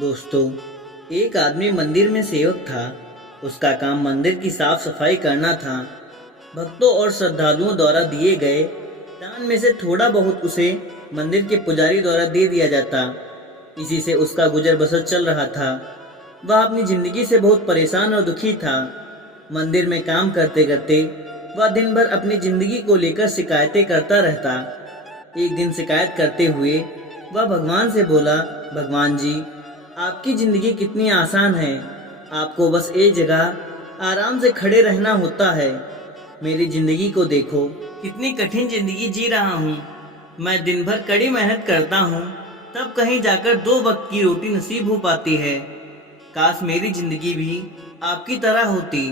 दोस्तों, एक आदमी मंदिर में सेवक था। उसका काम मंदिर की साफ सफाई करना था। भक्तों और श्रद्धालुओं द्वारा दिए गए दान में से थोड़ा बहुत उसे मंदिर के पुजारी द्वारा दे दिया जाता। इसी से उसका गुजर बसर चल रहा था। वह अपनी जिंदगी से बहुत परेशान और दुखी था। मंदिर में काम करते करते वह दिन भर अपनी जिंदगी को लेकर शिकायतें करता रहता। एक दिन शिकायत करते हुए वह भगवान से बोला, भगवान जी, आपकी जिंदगी कितनी आसान है। आपको बस एक जगह आराम से खड़े रहना होता है। मेरी जिंदगी को देखो, कितनी कठिन जिंदगी जी रहा हूँ। मैं दिन भर कड़ी मेहनत करता हूँ, तब कहीं जाकर 2 वक्त की रोटी नसीब हो पाती है। काश मेरी जिंदगी भी आपकी तरह होती।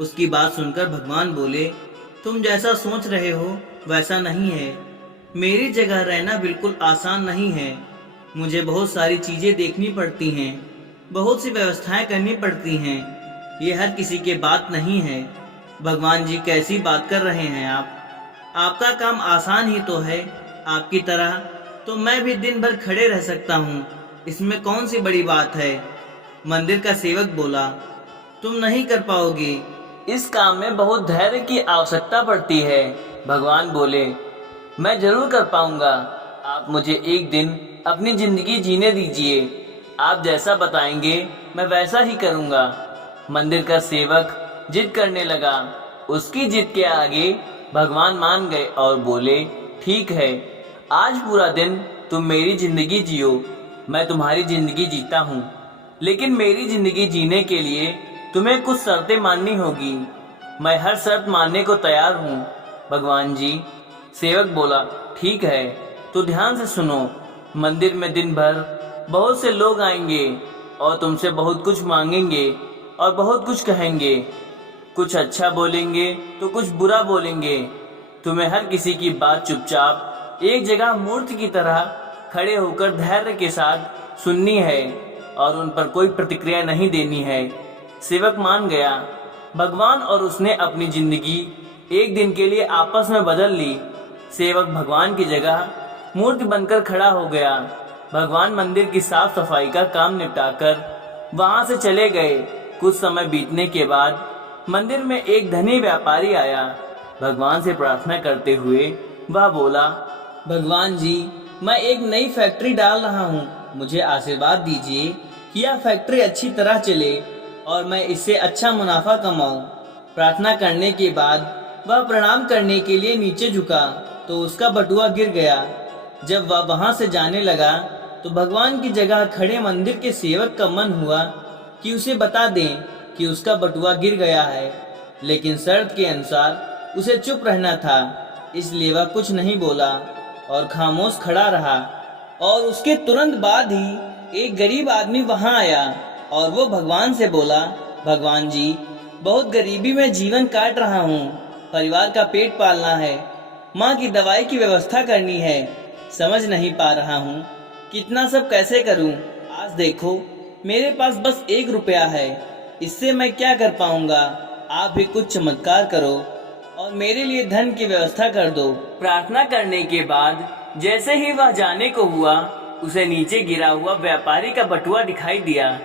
उसकी बात सुनकर भगवान बोले, तुम जैसा सोच रहे हो वैसा नहीं है। मेरी जगह रहना बिल्कुल आसान नहीं है। मुझे बहुत सारी चीजें देखनी पड़ती हैं, बहुत सी व्यवस्थाएं करनी पड़ती हैं। ये हर किसी के बात नहीं है। भगवान जी, कैसी बात कर रहे हैं आप? आपका काम आसान ही तो है। आपकी तरह तो मैं भी दिन भर खड़े रह सकता हूँ। इसमें कौन सी बड़ी बात है? मंदिर का सेवक बोला, तुम नहीं कर पाओगे। इस काम में बहुत धैर्य की आवश्यकता पड़ती है। भगवान बोले, मैं जरूर कर पाऊंगा। आप मुझे एक दिन अपनी जिंदगी जीने दीजिए। आप जैसा बताएंगे मैं वैसा ही करूंगा। मंदिर का सेवक जिद करने लगा। उसकी जिद के आगे भगवान मान गए और बोले, ठीक है, आज पूरा दिन तुम मेरी जिंदगी जियो। मैं तुम्हारी जिंदगी जीता हूँ, लेकिन मेरी जिंदगी जीने के लिए तुम्हें कुछ शर्तें माननी होगी। मैं हर शर्त मानने को तैयार हूँ। भगवान जी, सेवक बोला, ठीक है, तो ध्यान से सुनो। मंदिर में दिन भर बहुत से लोग आएंगे और तुमसे बहुत कुछ मांगेंगे और बहुत कुछ कहेंगे। कुछ अच्छा बोलेंगे तो कुछ बुरा बोलेंगे। तुम्हें हर किसी की बात चुपचाप एक जगह मूर्ति की तरह खड़े होकर धैर्य के साथ सुननी है और उन पर कोई प्रतिक्रिया नहीं देनी है। सेवक मान गया। भगवान और उसने अपनी जिंदगी एक दिन के लिए आपस में बदल ली। सेवक भगवान की जगह मूर्ति बनकर खड़ा हो गया। भगवान मंदिर की साफ सफाई का काम निपटाकर वहां से चले गए। कुछ समय बीतने के बाद मंदिर में एक धनी व्यापारी आया। भगवान से प्रार्थना करते हुए वह बोला, भगवान जी, मैं एक नई फैक्ट्री डाल रहा हूँ। मुझे आशीर्वाद दीजिए कि यह फैक्ट्री अच्छी तरह चले और मैं इससे अच्छा मुनाफा कमाऊं। प्रार्थना करने के बाद वह प्रणाम करने के लिए नीचे झुका तो उसका बटुआ गिर गया। जब वह वहां से जाने लगा तो भगवान की जगह खड़े मंदिर के सेवक का मन हुआ कि उसे बता दें कि उसका बटुआ गिर गया है, लेकिन शर्त के अनुसार उसे चुप रहना था। इसलिए वह कुछ नहीं बोला और खामोश खड़ा रहा। और उसके तुरंत बाद ही एक गरीब आदमी वहां आया और वो भगवान से बोला, भगवान जी, बहुत गरीबी में जीवन काट रहा हूँ। परिवार का पेट पालना है, माँ की दवाई की व्यवस्था करनी है। समझ नहीं पा रहा हूँ कितना सब कैसे करूँ। आज देखो, मेरे पास बस 1 रुपया है। इससे मैं क्या कर पाऊंगा? आप भी कुछ चमत्कार करो और मेरे लिए धन की व्यवस्था कर दो। प्रार्थना करने के बाद जैसे ही वह जाने को हुआ, उसे नीचे गिरा हुआ व्यापारी का बटुआ दिखाई दिया।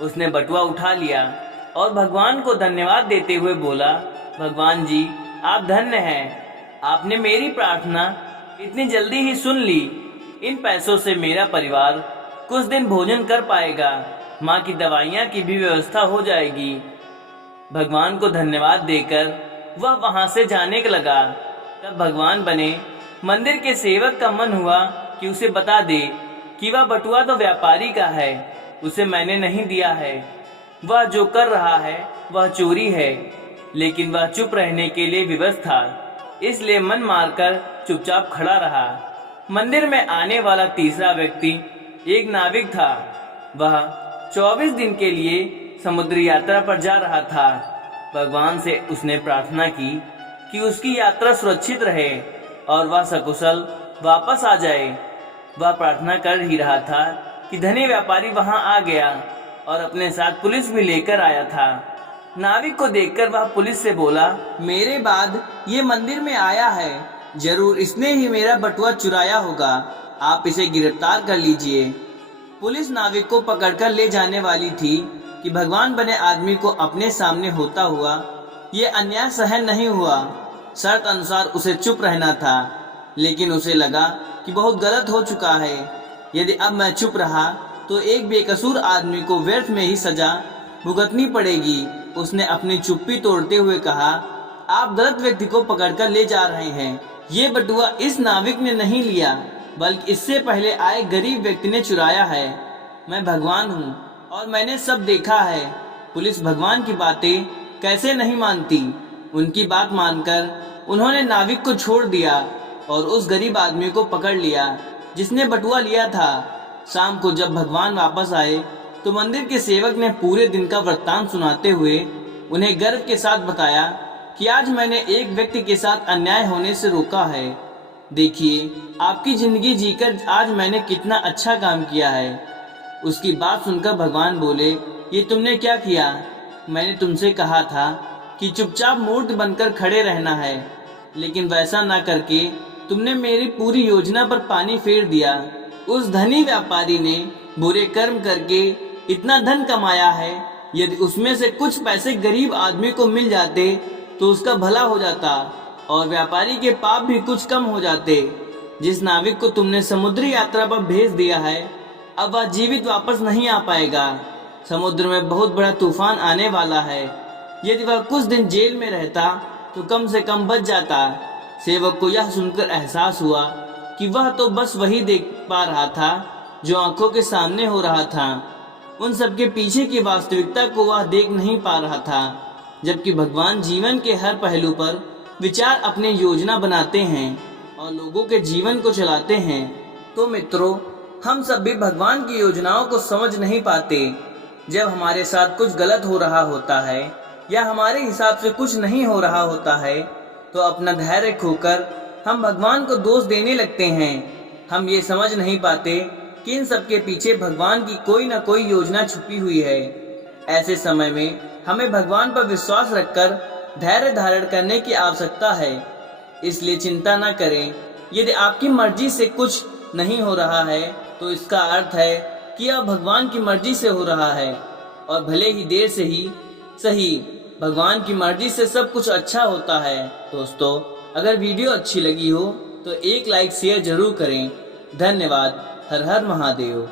उसने बटुआ उठा लिया और भगवान को धन्यवाद देते हुए बोला, भगवान जी, आप धन्य हैं। आपने मेरी प्रार्थना इतनी जल्दी ही सुन ली। इन पैसों से मेरा परिवार कुछ दिन भोजन कर पाएगा। माँ की दवाइयाँ की भी व्यवस्था हो जाएगी। भगवान को धन्यवाद देकर वह वहां से जाने लगा। तब भगवान बने मंदिर के सेवक का मन हुआ कि उसे बता दे कि वह बटुआ तो व्यापारी का है, उसे मैंने नहीं दिया है। वह जो कर रहा है वह चोरी है। लेकिन वह चुप रहने के लिए विवश था, इसलिए मन मारकर चुपचाप खड़ा रहा। मंदिर में आने वाला तीसरा व्यक्ति एक नाविक था। वह 24 दिन के लिए समुद्री यात्रा पर जा रहा था। भगवान से उसने प्रार्थना की कि उसकी यात्रा सुरक्षित रहे और वह सकुशल वापस आ जाए। वह प्रार्थना कर ही रहा था कि धनी व्यापारी वहां आ गया और अपने साथ पुलिस भी लेकर आया था। नाविक को देखकर वह पुलिस से बोला, मेरे बाद ये मंदिर में आया है, जरूर इसने ही मेरा बटुआ चुराया होगा। आप इसे गिरफ्तार कर लीजिए। पुलिस नाविक को पकड़कर ले जाने वाली थी कि भगवान बने आदमी को अपने सामने होता हुआ ये अन्याय सहन नहीं हुआ। शर्त अनुसार उसे चुप रहना था, लेकिन उसे लगा कि बहुत गलत हो चुका है। यदि अब मैं चुप रहा तो एक बेकसूर आदमी को व्यर्थ में ही सजा भुगतनी पड़ेगी। उसने अपनी चुप्पी तोड़ते हुए कहा, आप गलत व्यक्ति को पकड़कर ले जा रहे हैं। ये बटुआ इस नाविक ने नहीं लिया, बल्कि इससे पहले आए गरीब व्यक्ति ने चुराया है। मैं भगवान हूँ और मैंने सब देखा है। पुलिस भगवान की बातें कैसे नहीं मानती। उनकी बात मानकर उन्होंने नाविक को छोड़ दिया और उस गरीब आदमी को पकड़ लिया जिसने बटुआ लिया था। शाम को जब भगवान वापस आए तो मंदिर के सेवक ने पूरे दिन का वृत्तांत सुनाते हुए उन्हें गर्व के साथ बताया कि आज मैंने एक व्यक्ति के साथ अन्याय होने से रोका है। देखिए, आपकी जिंदगी जीकर आज मैंने कितना अच्छा काम किया है। उसकी बात सुनकर भगवान बोले, ये तुमने क्या किया? मैंने तुमसे कहा था कि चुपचाप मूर्ति बनकर खड़े रहना है, लेकिन वैसा ना करके तुमने मेरी पूरी योजना पर पानी फेर दिया। उस धनी व्यापारी ने बुरे कर्म करके इतना धन कमाया है, यदि उसमें से कुछ पैसे गरीब आदमी को मिल जाते तो उसका भला हो जाता और व्यापारी के पाप भी कुछ कम हो जाते। जिस नाविक को तुमने समुद्री यात्रा पर भेज दिया है, अब वह जीवित वापस नहीं आ पाएगा। समुद्र में बहुत बड़ा तूफान आने वाला है। यदि वह कुछ दिन जेल में रहता तो कम से कम बच जाता। सेवक को यह सुनकर एहसास हुआ कि वह तो बस वही देख पा रहा था जो आंखों के सामने हो रहा था। उन सबके पीछे की वास्तविकता को वह देख नहीं पा रहा था। जबकि भगवान जीवन के हर पहलू पर विचार अपनी योजना बनाते हैं और लोगों के जीवन को चलाते हैं। तो मित्रों, हम सब भी भगवान की योजनाओं को समझ नहीं पाते। जब हमारे साथ कुछ गलत हो रहा होता है या हमारे हिसाब से कुछ नहीं हो रहा होता है तो अपना धैर्य खोकर हम भगवान को दोष देने लगते हैं। हम ये समझ नहीं पाते कि इन सबके पीछे भगवान की कोई न कोई योजना छुपी हुई है। ऐसे समय में हमें भगवान पर विश्वास रखकर धैर्य धारण करने की आवश्यकता है। इसलिए चिंता न करें। यदि आपकी मर्जी से कुछ नहीं हो रहा है तो इसका अर्थ है कि यह भगवान की मर्जी से हो रहा है, और भले ही देर से ही सही, भगवान की मर्जी से सब कुछ अच्छा होता है। दोस्तों, अगर वीडियो अच्छी लगी हो तो एक लाइक शेयर जरूर करें। धन्यवाद। हर हर महादेव।